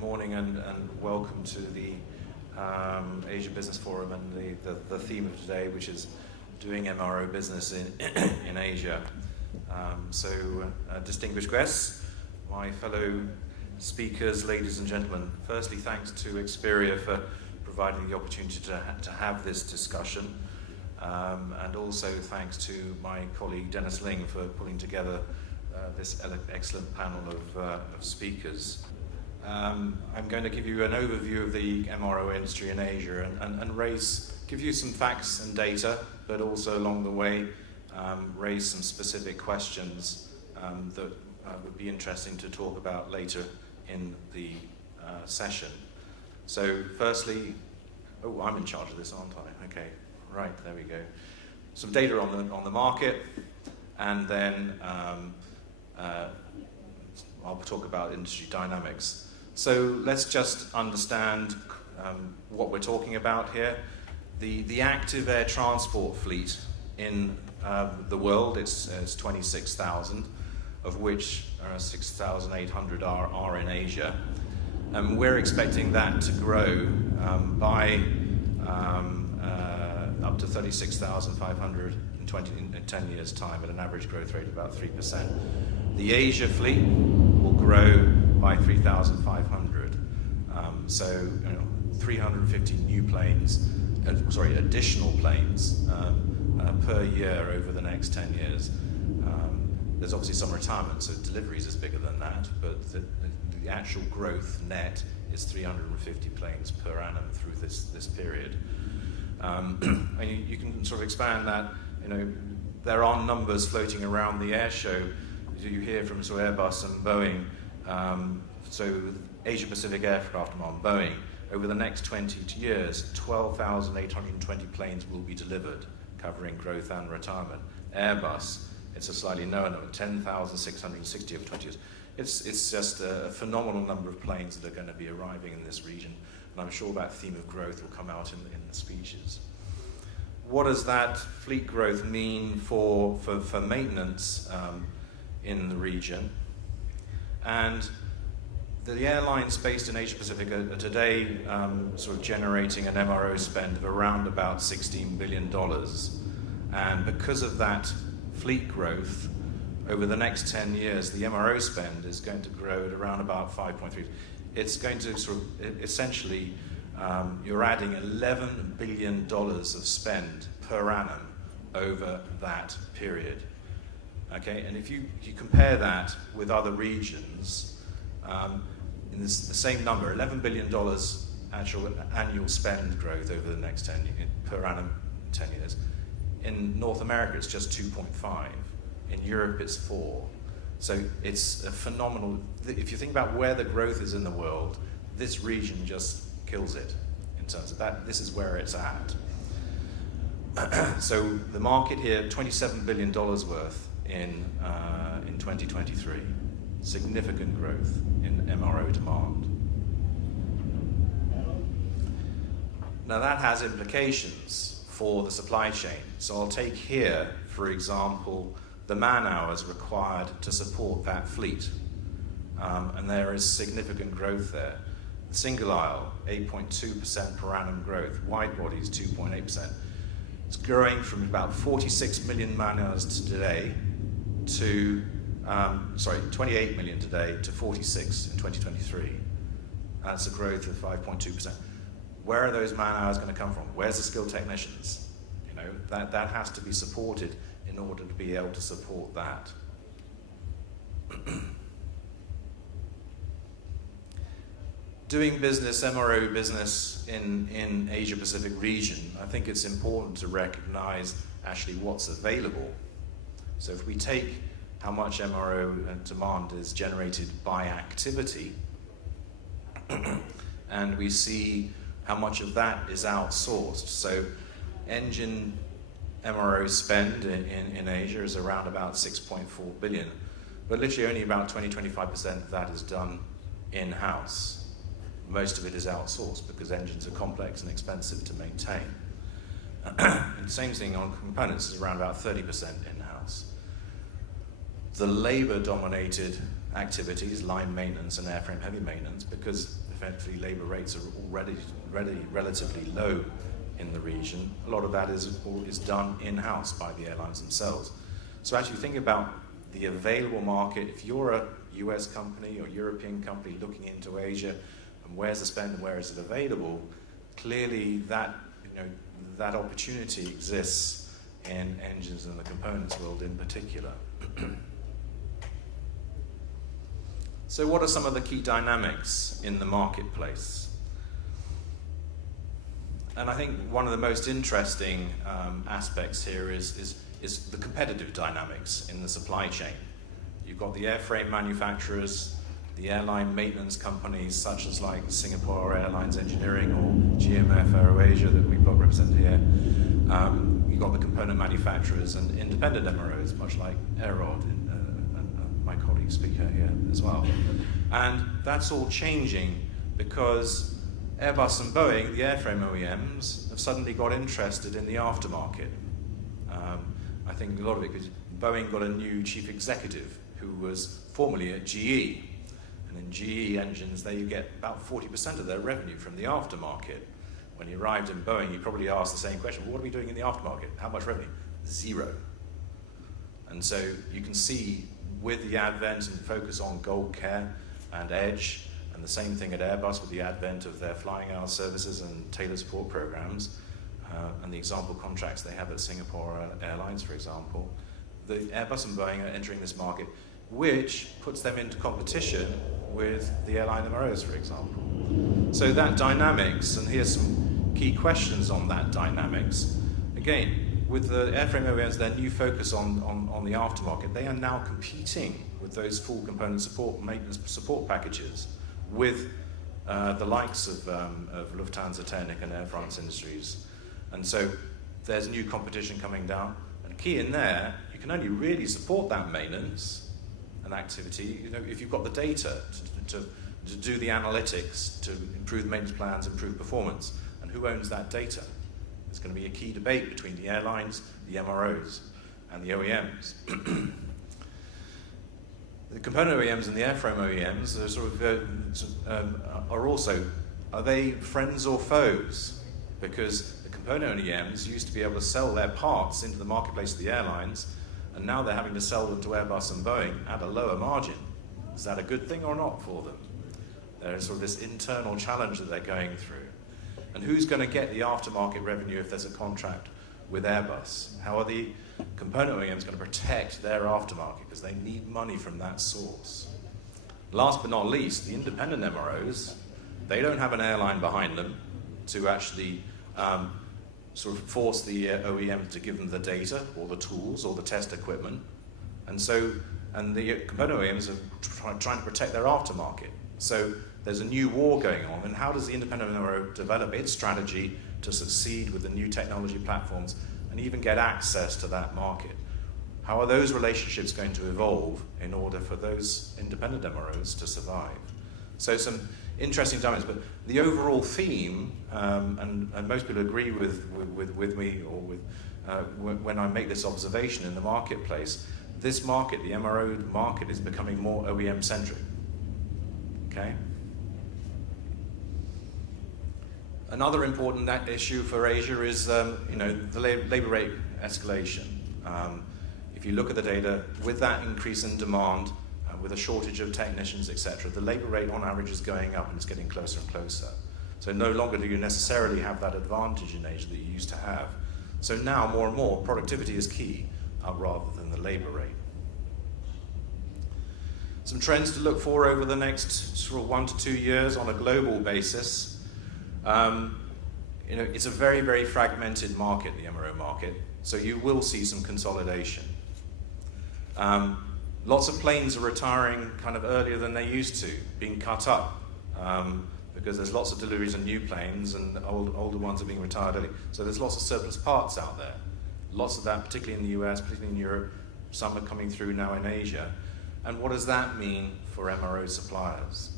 morning and welcome to the Asia Business Forum and the theme of today, which is doing MRO business in Asia. Distinguished guests, my fellow speakers, ladies and gentlemen, firstly thanks to Xperia for providing the opportunity to have this discussion, and also thanks to my colleague Dennis Ling for putting together this excellent panel of speakers. I'm going to give you an overview of the MRO industry in Asia and give you some facts and data, but also along the way raise some specific questions that would be interesting to talk about later in the session. So firstly, I'm in charge of this, aren't I? Okay, right, there we go. Some data on the market, and then I'll talk about industry dynamics. So let's just understand what we're talking about here. The active air transport fleet in the world, it's 26,000, of which 6,800 are in Asia. And we're expecting that to grow by up to 36,500 in 10 years' time, at an average growth rate of about 3%. The Asia fleet will grow by 3,500. 350 new planes, additional planes per year over the next 10 years. There's obviously some retirement, so deliveries is bigger than that, but the actual growth net is 350 planes per annum through this period. And you can sort of expand that. There are numbers floating around the air show. You hear from Airbus and Boeing. So Asia Pacific Aircraft on Boeing, over the next 20 years, 12,820 planes will be delivered, covering growth and retirement. Airbus, it's a slightly lower number, 10,660 over 20 years. It's just a phenomenal number of planes that are going to be arriving in this region, and I'm sure that theme of growth will come out in the speeches. What does that fleet growth mean for maintenance in the region? And the airlines based in Asia Pacific are today sort of generating an MRO spend of around about $16 billion. And because of that fleet growth, over the next 10 years, the MRO spend is going to grow at around about 5.3. It's going to sort of essentially, you're adding $11 billion of spend per annum over that period. Okay, and if you compare that with other regions, in the same number, $11 billion actual annual spend growth over the next 10 per annum, 10 years. In North America, it's just 2.5. In Europe, it's 4. So it's a phenomenal. If you think about where the growth is in the world, this region just kills it in terms of that. This is where it's at. So the market here, $27 billion worth in 2023. Significant growth in MRO demand. Now that has implications for the supply chain. So I'll take here, for example, the man hours required to support that fleet. And there is significant growth there. The single aisle, 8.2% per annum growth. Wide bodies, 2.8%. It's growing from about 46 million man hours today to 28 million today to 46 in 2023. That's a growth of 5.2%. Where are those man hours going to come from? Where's the skilled technicians? That has to be supported in order to be able to support that. Doing business, MRO business in Asia Pacific region, I think it's important to recognize actually what's available. So if we take how much MRO demand is generated by activity, and we see how much of that is outsourced. So engine MRO spend in Asia is around about 6.4 billion, but literally only about 20-25% of that is done in-house. Most of it is outsourced because engines are complex and expensive to maintain. And the same thing on components is around about 30% in-house. The labor-dominated activities, line maintenance and airframe heavy maintenance, because effectively labour rates are already relatively low in the region. A lot of that is done in-house by the airlines themselves. So actually think about the available market. If you're a US company or European company looking into Asia, and where's the spend and where is it available, clearly that, that opportunity exists in engines and the components world in particular. So what are some of the key dynamics in the marketplace? And I think one of the most interesting aspects here is the competitive dynamics in the supply chain. You've got the airframe manufacturers, the airline maintenance companies such as like Singapore Airlines Engineering or GMF AeroAsia that we've got represented here. You've got the component manufacturers and independent MROs, much like Aerod and my colleague speaker here as well. And that's all changing because Airbus and Boeing, the airframe OEMs, have suddenly got interested in the aftermarket. I think a lot of it because Boeing got a new chief executive who was formerly at GE. And in GE engines, there you get about 40% of their revenue from the aftermarket. When you arrived in Boeing, you probably asked the same question, well, what are we doing in the aftermarket? How much revenue? 0. And so you can see with the advent and focus on Gold Care and Edge, and the same thing at Airbus with the advent of their flying hour services and tailored support programs, and the example contracts they have at Singapore Airlines, for example, the Airbus and Boeing are entering this market, which puts them into competition with the airline MROs, for example. So that dynamics, and here's some key questions on that dynamics. Again, with the airframe OEMs, their new focus on the aftermarket, they are now competing with those full component support, maintenance support packages with the likes of Lufthansa Technik and Air France Industries. And so there's new competition coming down. And key in there, you can only really support that maintenance and activity, if you've got the data to do the analytics, to improve maintenance plans, improve performance. And who owns that data? It's going to be a key debate between the airlines, the MROs, and the OEMs. The component OEMs and the airframe OEMs are they friends or foes? Because the component OEMs used to be able to sell their parts into the marketplace of the airlines, and now they're having to sell them to Airbus and Boeing at a lower margin. Is that a good thing or not for them? There's sort of this internal challenge that they're going through. And who's going to get the aftermarket revenue if there's a contract with Airbus? How are the component OEMs going to protect their aftermarket? Because they need money from that source. Last but not least, the independent MROs, they don't have an airline behind them to actually sort of force the OEM to give them the data or the tools or the test equipment. And the component OEMs are trying to protect their aftermarket. So there's a new war going on, and how does the independent MRO develop its strategy to succeed with the new technology platforms and even get access to that market? How are those relationships going to evolve in order for those independent MROs to survive? So some interesting dynamics, but the overall theme, and most people agree with me or when I make this observation in the marketplace, this market, the MRO market, is becoming more OEM-centric. Okay? Another important issue for Asia is the labor rate escalation. If you look at the data, with that increase in demand, with a shortage of technicians, etc., the labor rate on average is going up and it's getting closer and closer. So no longer do you necessarily have that advantage in Asia that you used to have. So now more and more productivity is key rather than the labor rate. Some trends to look for over the next sort of 1 to 2 years on a global basis. It's a very, very fragmented market, the MRO market, so you will see some consolidation. Lots of planes are retiring kind of earlier than they used to, being cut up, because there's lots of deliveries of new planes and older ones are being retired early. So there's lots of surplus parts out there. Lots of that, particularly in the US, particularly in Europe. Some are coming through now in Asia. And what does that mean for MRO suppliers?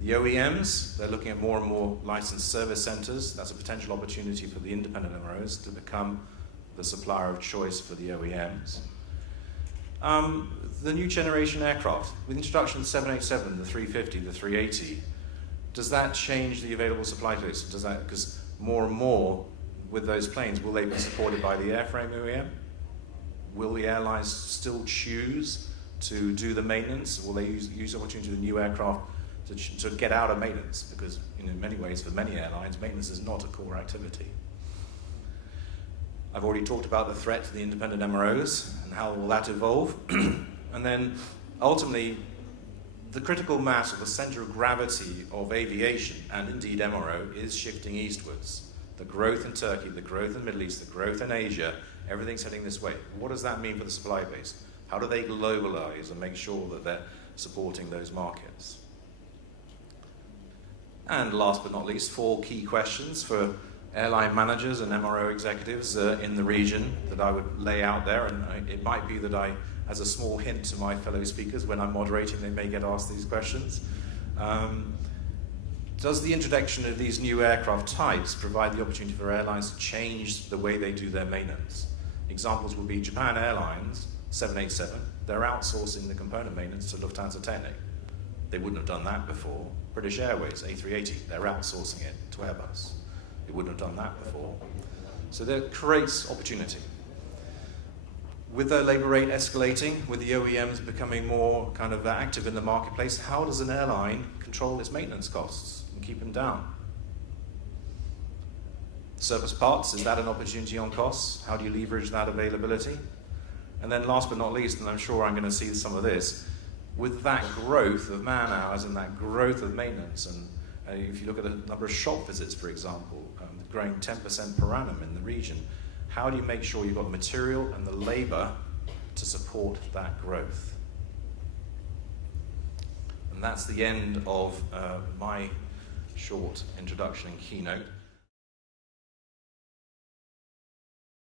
The OEMs, they're looking at more and more licensed service centers. That's a potential opportunity for the independent MROs to become the supplier of choice for the OEMs. The new generation aircraft, with the introduction of the 787, the 350, the 380, Does that change the available supply list? Does that, because more and more with those planes, will they be supported by the airframe OEM? Will the airlines still choose to do the maintenance? Will they use the opportunity of the new aircraft to get out of maintenance? Because in many ways, for many airlines, maintenance is not a core activity. I've already talked about the threat to the independent MROs and how will that evolve. And then ultimately, the critical mass or the center of gravity of aviation and indeed MRO is shifting eastwards. The growth in Turkey, the growth in the Middle East, the growth in Asia, everything's heading this way. What does that mean for the supply base? How do they globalize and make sure that they're supporting those markets? And last but not least, 4 key questions for airline managers and MRO executives in the region that I would lay out there. And it might be that I, as a small hint to my fellow speakers, when I'm moderating, they may get asked these questions. Does the introduction of these new aircraft types provide the opportunity for airlines to change the way they do their maintenance? Examples would be Japan Airlines, 787, they're outsourcing the component maintenance to Lufthansa Technik. They wouldn't have done that before. British Airways, A380, they're outsourcing it to Airbus. They wouldn't have done that before. So that creates opportunity. With the labour rate escalating, with the OEMs becoming more kind of active in the marketplace, how does an airline control its maintenance costs and keep them down? Surplus parts, is that an opportunity on costs? How do you leverage that availability? And then last but not least, and I'm sure I'm going to see some of this, with that growth of man hours and that growth of maintenance, and if you look at the number of shop visits, for example, growing 10% per annum in the region, how do you make sure you've got the material and the labour to support that growth? And that's the end of my short introduction and keynote.